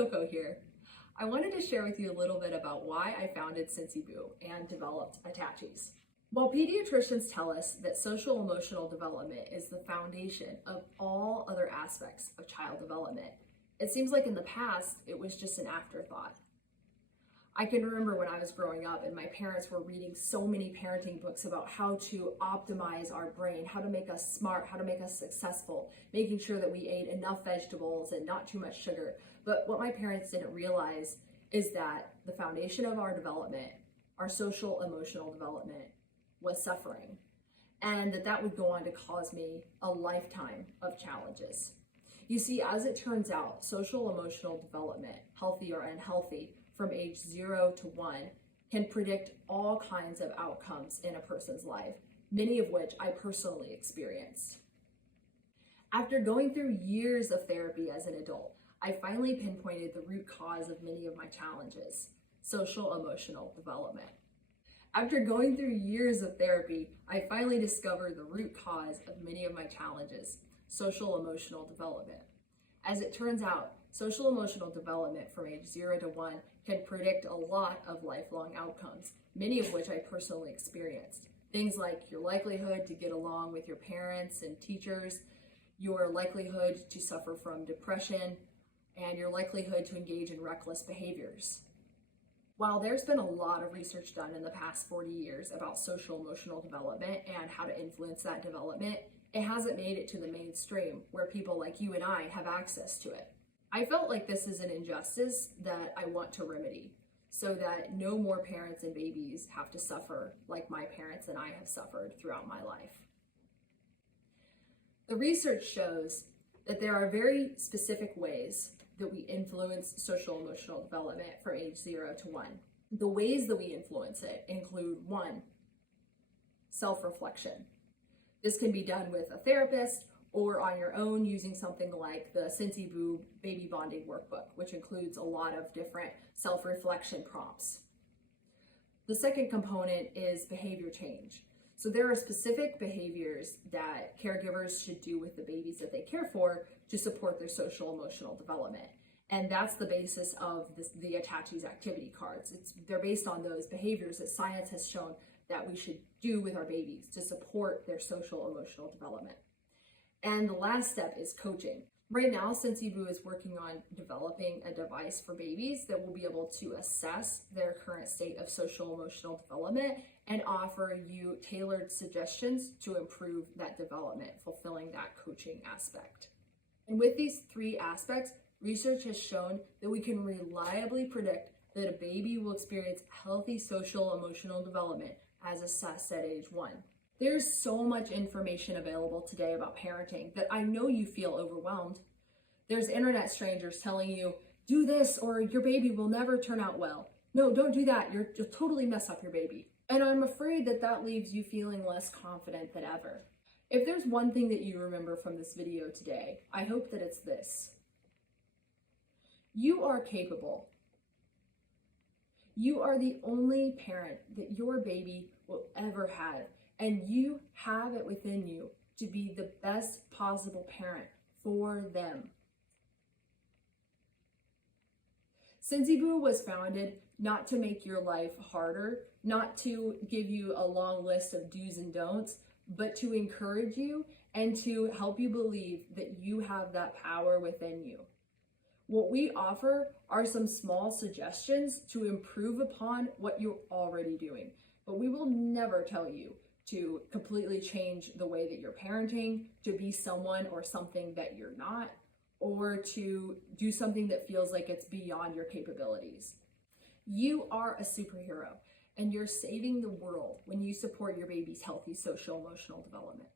Coco here. I wanted to share with you a little bit about why I founded Sensiboo and developed Attachis. While pediatricians tell us that social emotional development is the foundation of all other aspects of child development, it seems like in the past it was just an afterthought. I can remember when I was growing up and my parents were reading so many parenting books about how to optimize our brain, how to make us smart, how to make us successful, making sure that we ate enough vegetables and not too much sugar. But what my parents didn't realize is that the foundation of our development, our social emotional development, was suffering, and that would go on to cause me a lifetime of challenges. You see, as it turns out, social emotional development, healthy or unhealthy, from age 0 to 1, can predict all kinds of outcomes in a person's life, many of which I personally experienced. After going through years of therapy as an adult, I finally pinpointed the root cause of many of my challenges: social emotional development. After going through years of therapy, I finally discovered the root cause of many of my challenges: social emotional development. As it turns out, social emotional development from age 0 to 1 can predict a lot of lifelong outcomes, many of which I personally experienced. Things like your likelihood to get along with your parents and teachers, your likelihood to suffer from depression, and your likelihood to engage in reckless behaviors. While there's been a lot of research done in the past 40 years about social emotional development and how to influence that development, it hasn't made it to the mainstream where people like you and I have access to it. I felt like this is an injustice that I want to remedy so that no more parents and babies have to suffer like my parents and I have suffered throughout my life. The research shows that there are very specific ways that we influence social emotional development from age 0 to 1. The ways that we influence it include: 1, self-reflection. This can be done with a therapist or on your own using something like the Sensiboo Baby Bonding Workbook, which includes a lot of different self-reflection prompts. The second component is behavior change. So there are specific behaviors that caregivers should do with the babies that they care for to support their social emotional development. And that's the basis of the Attachis activity cards. They're based on those behaviors that science has shown that we should do with our babies to support their social emotional development. And the last step is coaching. Right now, Sensiboo is working on developing a device for babies that will be able to assess their current state of social emotional development and offer you tailored suggestions to improve that development, fulfilling that coaching aspect. And with these 3 aspects, research has shown that we can reliably predict that a baby will experience healthy social emotional development as assessed at age 1. There's so much information available today about parenting that I know you feel overwhelmed. There's internet strangers telling you, do this or your baby will never turn out well. No, don't do that. You'll totally mess up your baby. And I'm afraid that leaves you feeling less confident than ever. If there's one thing that you remember from this video today, I hope that it's this: you are capable. You are the only parent that your baby will ever have, and you have it within you to be the best possible parent for them. Sensiboo was founded not to make your life harder, not to give you a long list of do's and don'ts, but to encourage you and to help you believe that you have that power within you. What we offer are some small suggestions to improve upon what you're already doing, but we will never tell you to completely change the way that you're parenting, to be someone or something that you're not, or to do something that feels like it's beyond your capabilities. You are a superhero, and you're saving the world when you support your baby's healthy social emotional development.